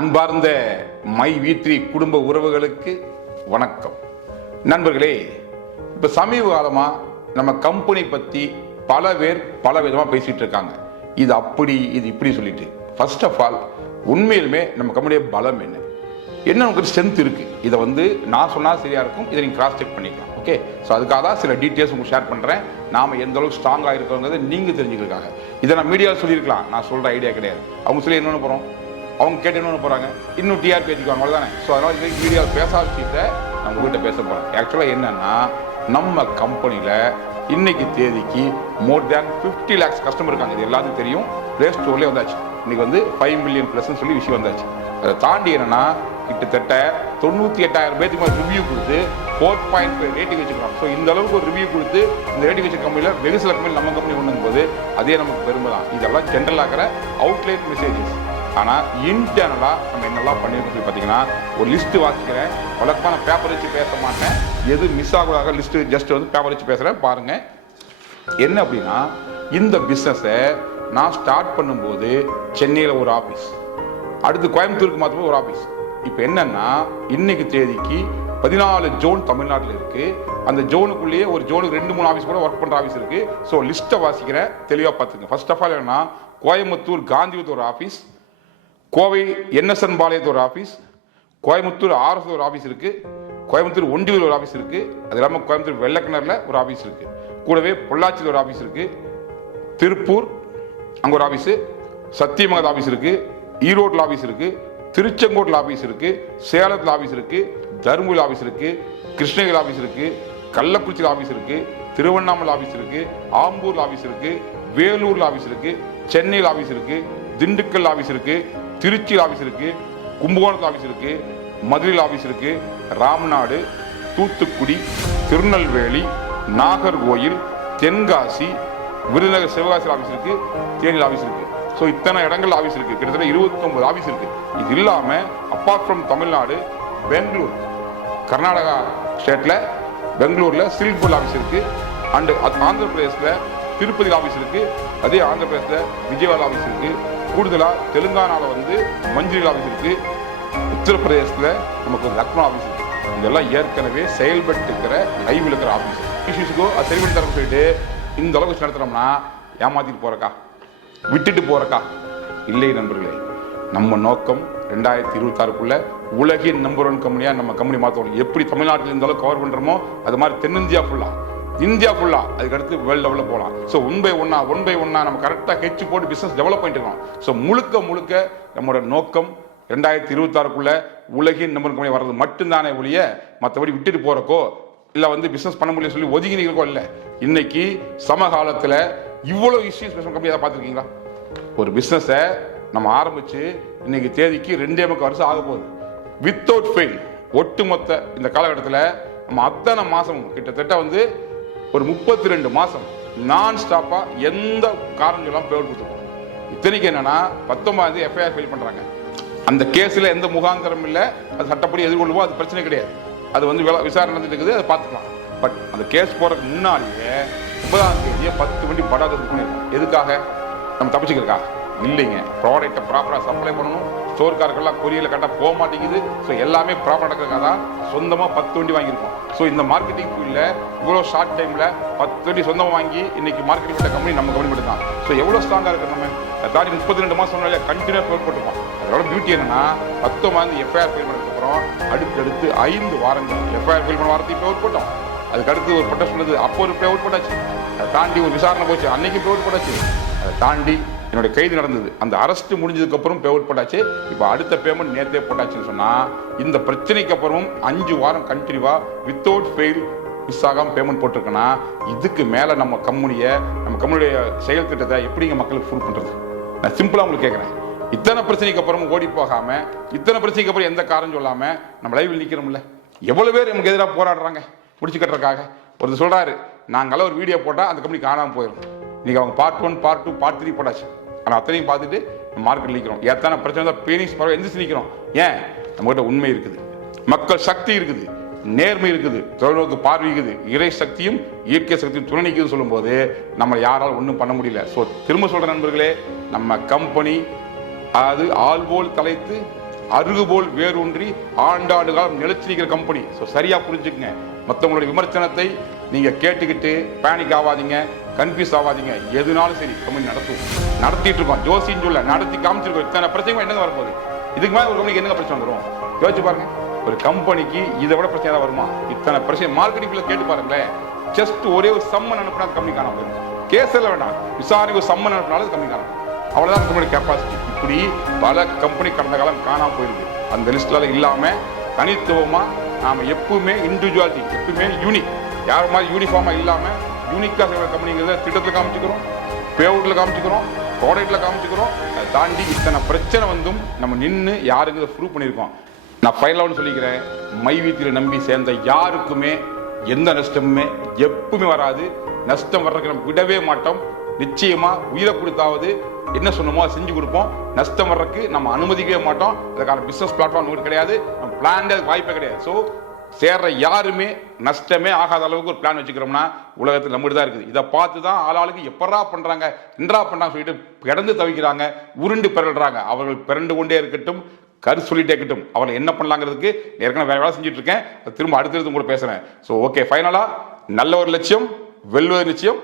அன்பார்ந்த மை வீத்ரி குடும்ப உறவுகளுக்கு வணக்கம். நண்பர்களே இப்போ சமீப காலமா நம்ம கம்பெனி பத்தி பல பேர் பல விதமா பேசிட்டு இருக்காங்க. இது அப்படி இது இப்படி சொல்லிட்டு. ஃபர்ஸ்ட் ஆஃப் ஆல் உண்மையிலுமே நம்ம கம்பெனிய பலம் என்ன? என்ன உங்களுக்கு ஸ்ட்ரென்த் இருக்கு? இதை வந்து நான் சொன்னா சரியா இருக்கும் இதை நீங்க கிராஸ் செக் பண்ணிக்கலாம். ஓகே ஸோ அதுக்காக தான் சில டீட்டெயில்ஸ் உங்களுக்கு ஷேர் பண்றேன். நாம எந்த அளவுக்கு ஸ்ட்ராங்காக இருக்கிறோங்கிறத நீங்க தெரிஞ்சுக்கிறதுக்காக. இதை நான் மீடியாவில் சொல்லியிருக்கலாம். நான் சொல்ற ஐடியா கிடையாது. அவங்க சொல்லி என்னென்ன போகிறோம் அவங்க கேட்டு என்ன போறாங்க. இன்னும் டிஆர்பி ஏற்றிக்குவாங்க அவ்வளோதானே ஸோ அதனால இது வீடியோ பேசாத விஷயத்தை நம்ம உங்ககிட்ட பேச போகிறோம் ஆக்சுவலாக என்னன்னா நம்ம கம்பெனியில் இன்னைக்கு தேதிக்கு more than fifty lakhs customer இருக்காங்க. இது எல்லாத்துக்கும் தெரியும். ப்ளே ஸ்டோர்லேயே வந்தாச்சு. இன்னைக்கு வந்து ஃபைவ் மில்லியன் ப்ளஸ்ன்னு சொல்லி விஷயம் வந்தாச்சு. அதை தாண்டி என்னன்னா கிட்டத்தட்ட தொண்ணூற்றி எட்டாயிரம் பேருக்கு மேலே ரிவ்யூ கொடுத்து ஃபோர் பாயிண்ட் ஃபைவ் ரேட்டிங் வச்சுக்கிறோம் ஸோ இந்த அளவுக்கு ஒரு ரிவ்யூ கொடுத்து இந்த ரேட்டிங் வச்ச கம்பெனியில் வெகு சில கம்பெனி நம்ம கம்பெனி கொண்டு போது அதே நமக்கு பெருமை தான் இதெல்லாம் ஜென்ரலாகிற அவுட்லைன் மெசேஜஸ் ஆனால் இன்டர்னலாக நம்ம என்னெல்லாம் பண்ணியிருக்கோம் சொல்லி பார்த்தீங்கன்னா ஒரு லிஸ்ட்டு வாசிக்கிறேன் வழக்கமான பேப்பர் வச்சு பேச மாட்டேன். எது மிஸ் ஆகுதாக லிஸ்ட்டு ஜஸ்ட் வந்து பேப்பர் வச்சு பேசுகிறேன் பாருங்கள் என்ன அப்படின்னா இந்த பிஸ்னஸை நான் ஸ்டார்ட் பண்ணும்போது சென்னையில் ஒரு ஆஃபீஸ் அடுத்து கோயம்புத்தூருக்கு மாத்திரமே ஒரு ஆஃபீஸ் இப்போ என்னன்னா இன்னைக்கு தேதிக்கு பதினாலு ஜோன் தமிழ்நாட்டில் இருக்கு. அந்த ஜோனுக்குள்ளேயே ஒரு ஜோனுக்கு ரெண்டு மூணு ஆஃபீஸ் கூட ஒர்க் பண்ணுற ஆஃபீஸ் இருக்கு. ஸோ லிஸ்ட்டை வாசிக்கிறேன் தெளிவாக பார்த்துங்க. ஃபர்ஸ்ட் ஆஃப் ஆல் என்னன்னா கோயம்புத்தூர் காந்திபுத்தூர் ஒரு ஆஃபீஸ் கோவை என்எஸ்என் பாளையத்து ஒரு ஆஃபீஸ் கோயம்புத்தூர் ஆர்எஸ் ஒரு ஆஃபீஸ் இருக்குது கோயம்புத்தூர் ஒண்டியூர் ஒரு ஆஃபீஸ் இருக்குது அது இல்லாமல் கோயம்புத்தூர் வெள்ளக்கிணறில் ஒரு ஆஃபீஸ் இருக்குது கூடவே பொள்ளாச்சியில் ஒரு ஆஃபீஸ் இருக்குது திருப்பூர் அங்கே ஒரு ஆஃபீஸு சத்தியமங்கல ஆஃபீஸ் இருக்குது ஈரோட்டில் ஆஃபீஸ் இருக்குது திருச்செங்கோட்டில் ஆஃபீஸ் இருக்குது சேலத்தில் ஆஃபீஸ் இருக்குது தருமபுரியில் ஆஃபீஸ் இருக்குது கிருஷ்ணகிரி ஆஃபீஸ் இருக்குது கள்ளக்குறிச்சியில் ஆஃபீஸ் இருக்குது திருவண்ணாமலை ஆஃபீஸ் இருக்கு ஆம்பூரில் ஆஃபீஸ் இருக்கு வேலூரில் ஆஃபீஸ் இருக்குது சென்னையில் ஆஃபீஸ் இருக்குது திண்டுக்கல் ஆஃபீஸ் இருக்குது திருச்சியில் ஆஃபீஸ் இருக்கு கும்பகோணத்தில் ஆஃபீஸ் இருக்கு மதுரையில் ஆஃபீஸ் இருக்கு ராம்நாடு தூத்துக்குடி திருநெல்வேலி நாகர்கோயில் தென்காசி விருதுநகர் சிவகாசி ஆஃபீஸ் இருக்கு தேனியில் ஆஃபீஸ் இருக்கு. ஸோ இத்தனை இடங்கள் ஆஃபீஸ் இருக்கு. கிட்டத்தட்ட 29 ஆஃபீஸ் இருக்கு. இது இல்லாமல் அப்பார்ட் ஃப்ரம் தமிழ்நாடு பெங்களூர் கர்நாடகா ஸ்டேட்டில் பெங்களூரில் சில்பூல் ஆஃபீஸ் இருக்கு. அண்டு ஆந்திர பிரதேசல திருப்பதி ஆஃபீஸ் இருக்கு. அதே ஆந்திர பிரதேசல விஜயவாடா ஆஃபீஸ் இருக்குது கூடுதலாக தெலுங்கானாவில் வந்து மஞ்சிரில் ஆஃபீஸ் இருக்குது உத்தரப்பிரதேசத்தில் நமக்கு லக்னோ ஆஃபீஸ் இருக்குது இதெல்லாம் ஏற்கனவே செயல்பட்டு இருக்கிற லைவ் இருக்கிற ஆஃபீஸ் இஷ்யூஸுக்கோ அது சரி பண்ணி தரணும் சொல்லிட்டு இந்த அளவுக்கு நடத்துகிறோம்னா ஏமாத்திட்டு போகிறக்கா விட்டுட்டு போகிறக்கா இல்லை நண்பர்களே நம்ம நோக்கம் ரெண்டாயிரத்தி இருபத்தாறுக்குள்ளே உலகின் நம்பர் ஒன் கம்பெனியாக நம்ம கம்பெனி மாற்றணும் எப்படி தமிழ்நாட்டில் இந்த அளவுக்கு கவர் பண்ணுறோமோ அது மாதிரி தென்னிந்தியா ஃபுல்லாக இந்தியா ஃபுல்லா அதுக்கடுத்து வேர்ல்ட் வேர்ல்டு லெவலில் போகலாம் ஸோ ஒன் பை ஒன்னா ஒன் பை ஒன்னா நம்ம கரெக்டாக ஹெச் போட்டு பிஸ்னஸ் டெவலப் பண்ணிட்டு இருக்கோம். ஸோ முழுக்க முழுக்க நம்மளோட நோக்கம் ரெண்டாயிரத்தி இருபத்தாறுக்குள்ள உலகின் நம்பர் கம்பெனி வர்றது மட்டும்தானே ஒழிய மற்றபடி விட்டுட்டு போறக்கோ இல்லை வந்து பிஸ்னஸ் பண்ண முடியும் சொல்லி ஒதுங்கி இல்லை. இன்னைக்கு சமகாலத்தில் இவ்வளோ இஷ்யூஸ் பிஸ்னஸ் கம்பெனி எதாவது பார்த்துருக்கீங்களா? ஒரு பிஸ்னஸை நம்ம ஆரம்பித்து இன்னைக்கு தேதிக்கு ரெண்டே முக்கால் வருஷம் ஆக போகுது. வித்தவுட் ஃபெயில் ஒட்டுமொத்த இந்த காலகட்டத்தில் நம்ம அத்தனை மாதமும் கிட்டத்தட்ட வந்து ஒரு முப்பத்தி ரெண்டு மாசம் நான் ஸ்டாப்பா எந்த காரணம் சொல்லாம பேர் கொடுத்துருக்கோம். இத்தனைக்கு என்னன்னா பத்தொன்பது எஃப்ஐஆர் ஃபைல் பண்றாங்க. அந்த கேஸ்ல எந்த முகாந்திரம் இல்லை அது சட்டப்படி எதிர்கொள்வோம் அது பிரச்சனை கிடையாது. அது வந்து விசாரணை நடந்துட்டு இருக்குது அதை பார்த்துக்கலாம். பட் அந்த கேஸ் போறதுக்கு முன்னாடியே ஒன்பதாம் தேதியே பத்து வண்டி படாத பண்ணிருக்கோம் எதுக்காக? நம்ம தப்பிச்சுக்கிறக்கா இல்லைங்க. ப்ராடக்ட்டை ப்ராப்பராக சப்ளை பண்ணணும். ஸ்டோர்காரர்கள்லாம் கொரியரில் கரெக்டாக போக மாட்டேங்குது. ஸோ எல்லாமே ப்ராப்பராக நடக்கிறதுக்காக தான் சொந்தமாக பத்து வண்டி வாங்கியிருக்கோம். ஸோ இந்த மார்க்கெட்டிங் ஃபீல்டில் இவ்வளோ ஷார்ட் டைமில் பத்து வண்டி சொந்தமாக வாங்கி இன்னைக்கு மார்க்கெட்டிங் பண்ண கம்பெனி நம்ம கம்பெனி மட்டும் தான் ஸோ எவ்வளோ ஸ்ட்ராங்காக இருக்குது நம்ம? தாண்டி முப்பத்தி ரெண்டு மாதம் சொன்னாலே கண்டினியூ பேர் போட்டுப்போம் அதோட பியூட்டி என்னன்னா பத்து மாதம் எஃப்ஐஆர் ஃபைல் பண்ணதுக்கப்புறம் அடுத்தடுத்து ஐந்து வாரங்கள் எஃப்ஐஆர் ஃபைல் பண்ண வாரத்தையும் அவுட் போட்டோம். அதுக்கு அடுத்து ஒரு பட்டம் சொன்னது அப்போ ஒரு அவுட் போட்டாச்சு. அதை தாண்டி ஒரு விசாரணை போச்சு அன்னைக்கு பேர் போட்டாச்சு. தாண்டி என்னுடைய கைது நடந்தது. அந்த அரெஸ்ட் முடிஞ்சதுக்கு அப்புறம் பேமெண்ட் போட்டாச்சு. இப்போ அடுத்த பேமெண்ட் நேற்றே போட்டாச்சுன்னு சொன்னால் இந்த பிரச்சனைக்கு அப்புறமும் அஞ்சு வாரம் கண்டினியூவா வித்தவுட் ஃபெயில் மிஸ் ஆகாமல் பேமெண்ட் போட்டிருக்கேன்னா இதுக்கு மேலே நம்ம கம்பெனியை நம்ம கம்பெனியுடைய செயல் திட்டத்தை எப்படிங்க மக்களுக்கு ஃபுல் பண்ணுறது நான் சிம்பிளாக உங்களுக்கு கேட்குறேன் இத்தனை பிரச்சனைக்கு அப்புறமும் ஓடி போகாமல் இத்தனை பிரச்சனைக்கு அப்புறம் எந்த காரணம் சொல்லாமல் நம்ம லைவில் நிற்கிறோம்ல எவ்வளோ பேர் நமக்கு எதிராக போராடுறாங்க முடிச்சு கட்டுறதுக்காக. ஒருத்தர் சொல்கிறாரு நாங்களாம் ஒரு வீடியோ போட்டால் அந்த கம்பெனி காணாமல் போயிடும் இன்னைக்கு அவங்க part one part two part three போட்டாச்சு. ஆனால் அத்தனையும் பார்த்துட்டு மார்க்கெட் நிற்கிறோம் எத்தனை பிரச்சனை தான் பேனிஸ் பரவ எந்திரிச்சு நிற்கிறோம் ஏன்? நம்மகிட்ட உண்மை இருக்குது. மக்கள் சக்தி இருக்குது. நேர்மை இருக்குது. தொலைநோக்கு பார்வை இருக்குது. இறை சக்தியும் இயற்கை சக்தியும் துணை நிற்குதுன்னு சொல்லும்போது நம்ம யாரால் ஒன்றும் பண்ண முடியல. ஸோ திரும்ப சொல்கிற நண்பர்களே நம்ம கம்பெனி அது ஆள் போல் தலைத்து அருகுபோல் வேரூன்றி ஆண்டாண்டு காலம் நிலைச்சு நிற்கிற கம்பெனி ஸோ சரியாக புரிஞ்சுக்குங்க. மற்றவங்களுடைய விமர்சனத்தை நீங்கள் கேட்டுக்கிட்டு பேனிக் ஆகாதீங்க. கன்ஃபியூஸ் ஆகாதீங்க எதுனாலும் சரி கம்பெனி நடத்தும் நடத்திட்டு இருக்கோம் ஜோசின்னு சொல்ல நடத்தி காமிச்சிருக்கோம். இத்தனை பிரச்சனை என்னங்க வரப்போகுது? இதுக்கு மேலே ஒரு கம்பெனிக்கு என்னங்க பிரச்சனை வரும் யோசிச்சு பாருங்க. ஒரு கம்பெனிக்கு இதை விட பிரச்சனை தான் வருமா? இத்தனை பிரச்சனை மார்க்கெட்டிங்ல கேட்டு பாருங்களேன். ஜஸ்ட் ஒரே ஒரு சம்மன் அனுப்பினா கம்பெனி காணாம போயிடும் எல்லாம் வேண்டாம். விசாரணைக்கு ஒரு சம்மன் அனுப்பினாலும் கம்பெனி காணாம அவ்வளோதான் கம்பெனி கெப்பாசிட்டி இப்படி பல கம்பெனி கடந்த காலம் காணாம போயிருக்கு அந்த லிஸ்ட்ல இல்லாமல் தனித்துவமாக நாம் எப்பவுமே இண்டிவிஜுவாலிட்டி எப்பவுமே யூனிக் யார் மாதிரி யூனிஃபார்மாக இல்லாமல் யூனிக்காக செய்கிற கம்பெனிங்கிறத திட்டத்தில் காமிச்சுக்கிறோம். பேவுட்டில் காமிச்சுக்கிறோம். ப்ராடக்ட்டில் காமிச்சுக்கிறோம். அதை தாண்டி இத்தனை பிரச்சனை வந்தும் நம்ம நின்று யாருங்கிறத ப்ரூவ் பண்ணியிருக்கோம். நான் ஃபைனலாக சொல்லிக்கிறேன். மை வீட்டில் நம்பி சேர்ந்த யாருக்குமே எந்த நஷ்டமுமே எப்பவுமே வராது. நஷ்டம் வர்றதுக்கு நம்ம விடவே மாட்டோம். நிச்சயமாக உயிரை கொடுத்தாவது என்ன சொன்னமோ அதை செஞ்சு கொடுப்போம். நஷ்டம் வர்றதுக்கு நம்ம அனுமதிக்கவே மாட்டோம். அதுக்கான பிஸ்னஸ் பிளாட்ஃபார்ம் கிடையாது. நம்ம பிளான்டே வாய்ப்பே கிடையாது. ஸோ சேர்ற யாருமே நஷ்டமே ஆகாத அளவுக்கு ஒரு பிளான் வச்சுக்கிறோம்னா உலகத்தில் நம்மகிட்ட தான் இருக்குது. இதை பார்த்து தான் ஆளாளுக்கு எப்படா பண்ணுறாங்க என்றா பண்றாங்க சொல்லிட்டு கிடந்து தவிக்கிறாங்க உருண்டு பிறல்றாங்க. அவர்கள் பிறண்டு கொண்டே இருக்கட்டும் கரு சொல்லிட்டே இருக்கட்டும். அவர்கள் என்ன பண்ணலாங்கிறதுக்கு ஏற்கனவே வேற வேலை செஞ்சுட்டு இருக்கேன். திரும்ப அடுத்தடுத்து கூட பேசுகிறேன் ஸோ ஓகே ஃபைனலாக நல்ல ஒரு லட்சியம் வெல்வது நிச்சயம்.